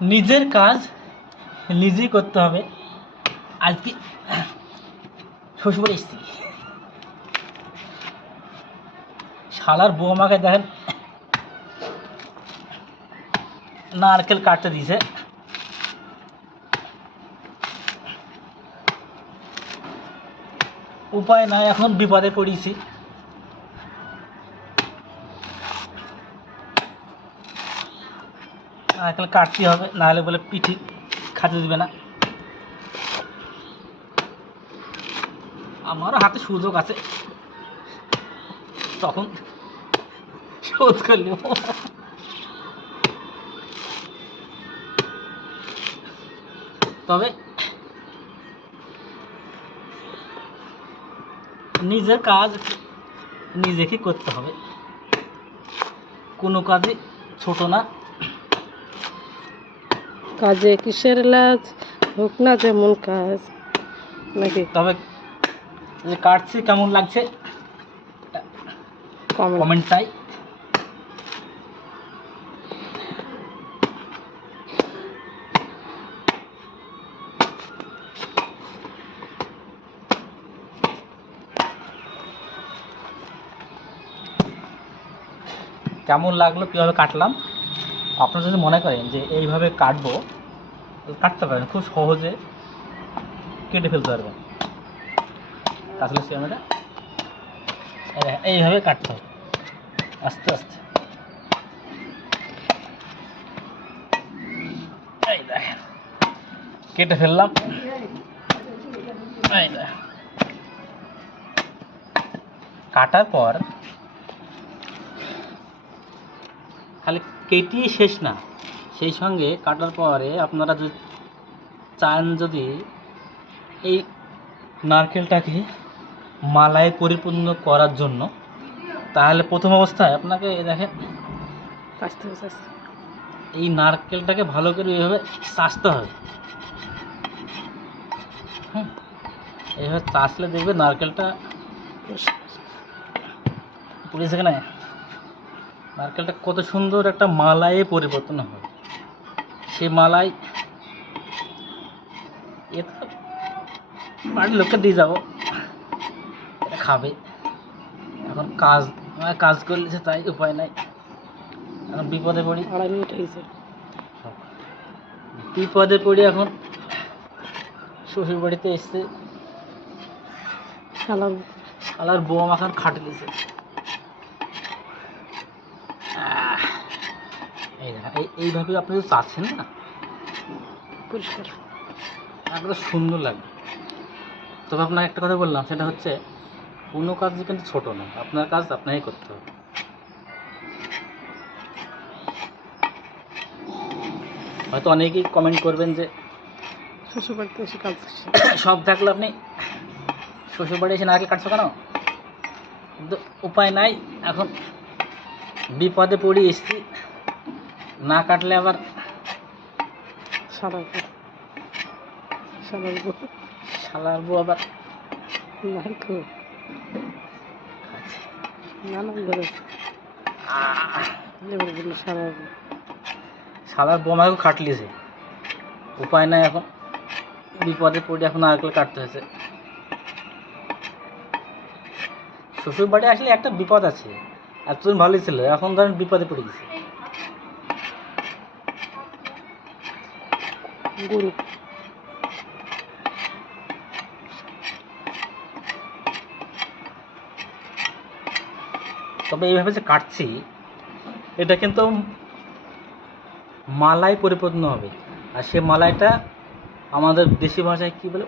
নিজের কাজ নিজেই করতে হবে। আজকে শ্বশুরবাড়ি এসেছি, শালার বউ আমাকে দেখেন নারকেল কাটতে দিয়েছে। উপায় নাই, এখন বিপদে পড়েছি। নারকেল কাটতে হবে, নাহলে বলে পিঠি খাতে দিবে না। আমারও হাতে সুযোগ আছে, তখন শোধ করে নেব। তবে নিজের কাজ নিজেকে করতে হবে, কোনো কাজই ছোট না। কাজে কিসের লাজ, হোক না যেমন কাজ নাকি। তবে যে কাটছি কেমন লাগছে কমেন্ট চাই। কেমন লাগলো, কীভাবে কাটলাম। আপনারা যদি মনে করেন যে এইভাবে কাটবো, কাটতে পারেন, খুব সহজে কেটে ফেলতে পারবেন। আসলে সে আমরা এইভাবে কাটতে হবে আস্তে আস্তে। এই দেখেন কেটে ফেললাম। এই দেখেন কাটার পর খালি কেটেই শেষ না, সেই সঙ্গে কাটার পরে আপনারা যদি চান যদি এই নারকেলটাকে মালায় পরিপূর্ণ করার জন্য, তাহলে প্রথম অবস্থায় আপনাকে দেখেন এই নারকেলটাকে ভালো করে এইভাবে চাষতে হবে। এইভাবে চাষলে দেখবে নারকেলটা পুড়েছে কেন, নারকেলটা কত সুন্দর একটা মালায় পরিবর্তন হবে। সেই মালাই এটা বাড়ির লোককে দিয়ে যাবো, এটা খাবে। এখন কাজ করলেছে, তাই উপায় নাই। এখন বিপদে পড়ি, এখন শ্বশুর বাড়িতে এসছে, শালার বউ আমাকে এখন খাটে দিয়েছে। এইভাবে আপনি যদি চাচ্ছেন না, পরিষ্কার একদম সুন্দর লাগবে। তবে আপনাকে একটা কথা বললাম, সেটা হচ্ছে কোনো কাজ কিন্তু ছোট না, আপনার কাজ আপনাকেই করতে হবে। হয়তো অনেকেই কমেন্ট করবেন যে শ্বশুরবাড়িতে এসে কাজ সব থাকলে আপনি শ্বশুরবাড়ি এসে নারকেল কাটছো কেন। কিন্তু উপায় নাই, এখন বিপদে পড়ে এসছি, না কাটলে আবার শালার বউ আবার শালার বউ আমাকে খাটলিয়েছে। উপায় নাই, এখন বিপদে পড়ে এখন নারকেল কাটতে হয়েছে। শ্বশুর বাড়ি আসলে একটা বিপদ আছে, এতদিন ভালোই ছিল, এখন ধরেন বিপদে পড়ে গেছে। গরু তবে এইভাবে যে কাটছি, এটা কিন্তু মালাই পরিপূর্ণ হবে। আর সে মালাইটা আমাদের দেশি ভাষায় কী বলে,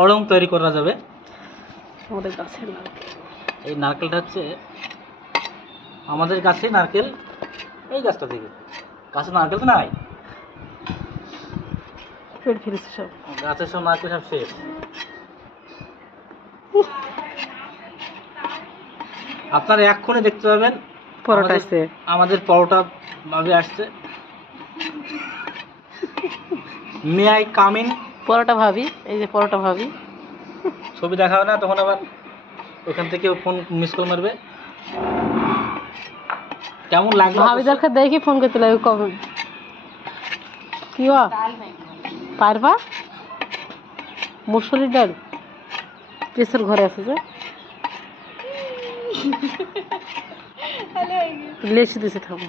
অড়ং তৈরি করা যাবে। আমাদের গাছের নারকেল, এই নারকেলটা হচ্ছে আমাদের গাছে নারকেল, এই গাছটা থেকে গাছে নারকেল তো নাই, সব গাছের সব নারকেল সব শেষ। আপনারা এক্ষুনি দেখতে পাবেন পরোটা আসছে, আমাদের পরোটা ভাবে আসছে। May I come in? পরোটা ভাবি, এই যে পরোটা ভাবি। ছবি দেখাবে না, তখন আবার ওখান থেকে ফোন মিস কল মারবে। কেমন লাগলো ভাবিদেরকে দেখি ফোন করতে লাগে কবে কি পারবা মুসুরি ডাল পেছর ঘরে আছে যে লেচি দিছে থাকবো